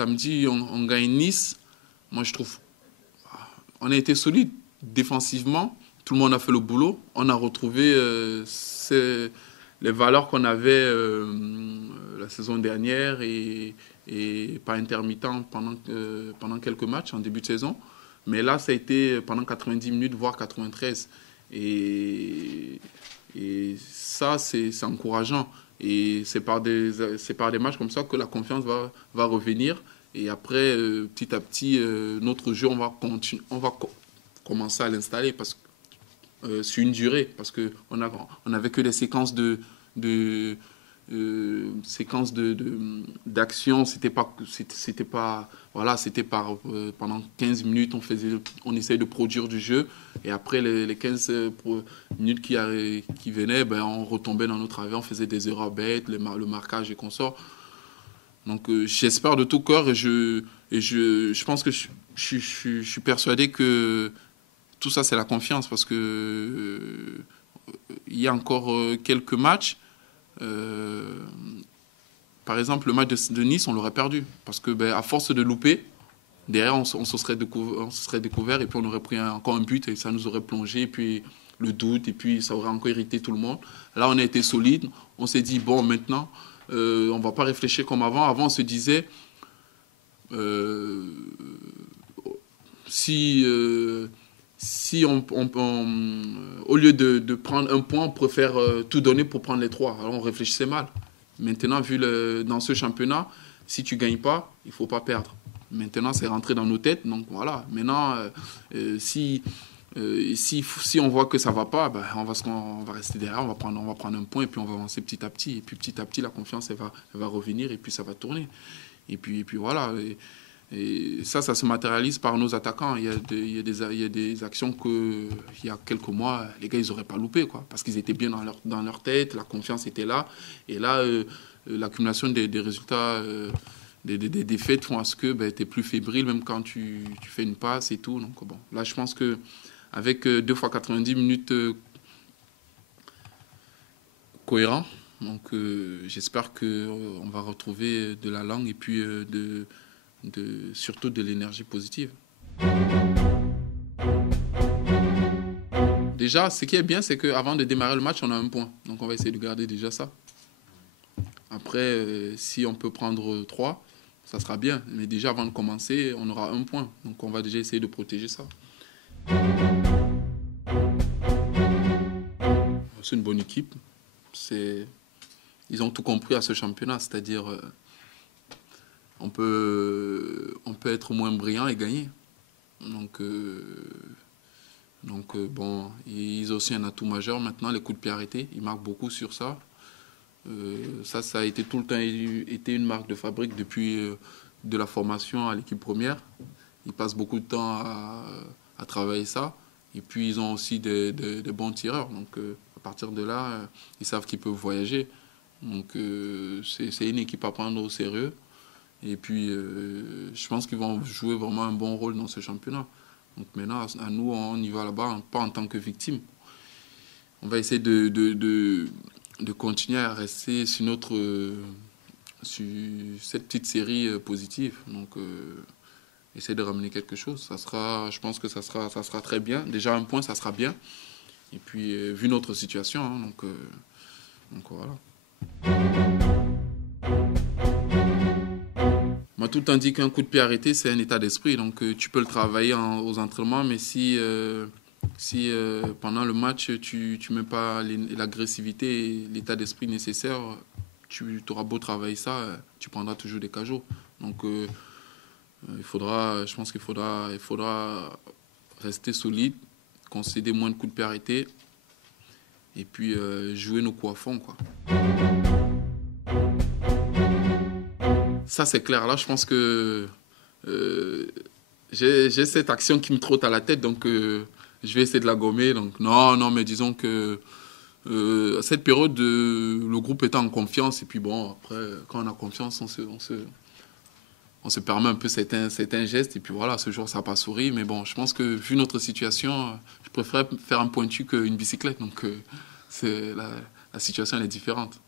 samedi, on gagne Nice. Moi, je trouve on a été solide défensivement. Tout le monde a fait le boulot. On a retrouvé les valeurs qu'on avait la saison dernière et pas intermittent pendant quelques matchs en début de saison. Mais là, ça a été pendant 90 minutes, voire 93. Et ça, c'est encourageant. Et c'est par des matchs comme ça que la confiance va revenir. Et après, petit à petit, notre jeu, on va commencer à l'installer sur une durée. Parce qu'on n'avait que des séquences d'action. C'était pas voilà, c'était pendant 15 minutes, on essayait de produire du jeu. Et après les 15 minutes qui venaient, ben, on retombait dans notre travers, on faisait des erreurs bêtes, le marquage et consorts. Donc j'espère de tout cœur et je pense que je suis persuadé que tout ça c'est la confiance parce que il y a encore quelques matchs. Par exemple, le match de Nice, on l'aurait perdu parce que à force de louper, derrière on se serait découvert et puis on aurait pris encore un but et ça nous aurait plongé et puis le doute et puis ça aurait encore irrité tout le monde. Là, on a été solide, on s'est dit bon maintenant. On ne va pas réfléchir comme avant. Avant, on se disait, si au lieu de prendre un point, on préfère tout donner pour prendre les 3. Alors, on réfléchissait mal. Maintenant, dans ce championnat, si tu ne gagnes pas, il ne faut pas perdre. Maintenant, c'est rentré dans nos têtes. Donc, voilà. Maintenant, si on voit que ça ne va pas, on va rester derrière, on va prendre un point et puis on va avancer petit à petit. Et puis petit à petit, la confiance, elle va revenir et puis ça va tourner. Et puis voilà. Et ça se matérialise par nos attaquants. Il y a des actions qu'il y a quelques mois, les gars, ils n'auraient pas loupé, quoi, parce qu'ils étaient bien dans leur tête, la confiance était là. Et là, l'accumulation des résultats, des défaites font à ce que tu es plus fébrile, même quand tu fais une passe et tout. Donc, bon, là, je pense que avec 2 fois 90 minutes cohérents. Donc j'espère qu'on va retrouver de la langue et puis surtout de l'énergie positive. Déjà, ce qui est bien, c'est qu'avant de démarrer le match, on a un point. Donc on va essayer de garder déjà ça. Après, si on peut prendre 3, ça sera bien. Mais déjà, avant de commencer, on aura un point. Donc on va déjà essayer de protéger ça. C'est une bonne équipe. Ils ont tout compris à ce championnat, c'est-à-dire on peut être moins brillant et gagner. Donc bon, ils ont aussi un atout majeur maintenant, les coups de pied arrêtés. Ils marquent beaucoup sur ça. Ça a été tout le temps été une marque de fabrique depuis de la formation à l'équipe première. Ils passent beaucoup de temps à travailler ça. Et puis, ils ont aussi des bons tireurs. Donc, à partir de là, ils savent qu'ils peuvent voyager. Donc, c'est une équipe à prendre au sérieux. Et puis, je pense qu'ils vont jouer vraiment un bon rôle dans ce championnat. Donc, maintenant, à nous, on y va là-bas, pas en tant que victime. On va essayer de continuer à rester sur cette petite série positive. Donc, essayer de ramener quelque chose. Je pense que ça sera très bien. Déjà, un point, ça sera bien. Et puis, vu notre situation, hein, donc voilà. Moi, tout indique qu'un coup de pied arrêté, c'est un état d'esprit. Donc, tu peux le travailler aux entraînements, mais si pendant le match, tu ne mets pas l'agressivité et l'état d'esprit nécessaire, tu auras beau travailler ça, tu prendras toujours des cajots. Donc, je pense qu'il faudra rester solide, concéder moins de coups de pied arrêtés et puis jouer nos coups à fond, quoi. Ça, c'est clair. Là, je pense que j'ai cette action qui me trotte à la tête, donc je vais essayer de la gommer. Donc, non, mais disons que à cette période, le groupe était en confiance. Et puis, bon, après, quand on a confiance, on se permet un peu certains gestes. Et puis, voilà, ce jour, ça n'a pas souri. Mais bon, je pense que, vu notre situation, je préfère faire un pointu qu'une bicyclette. Donc, la situation, elle est différente.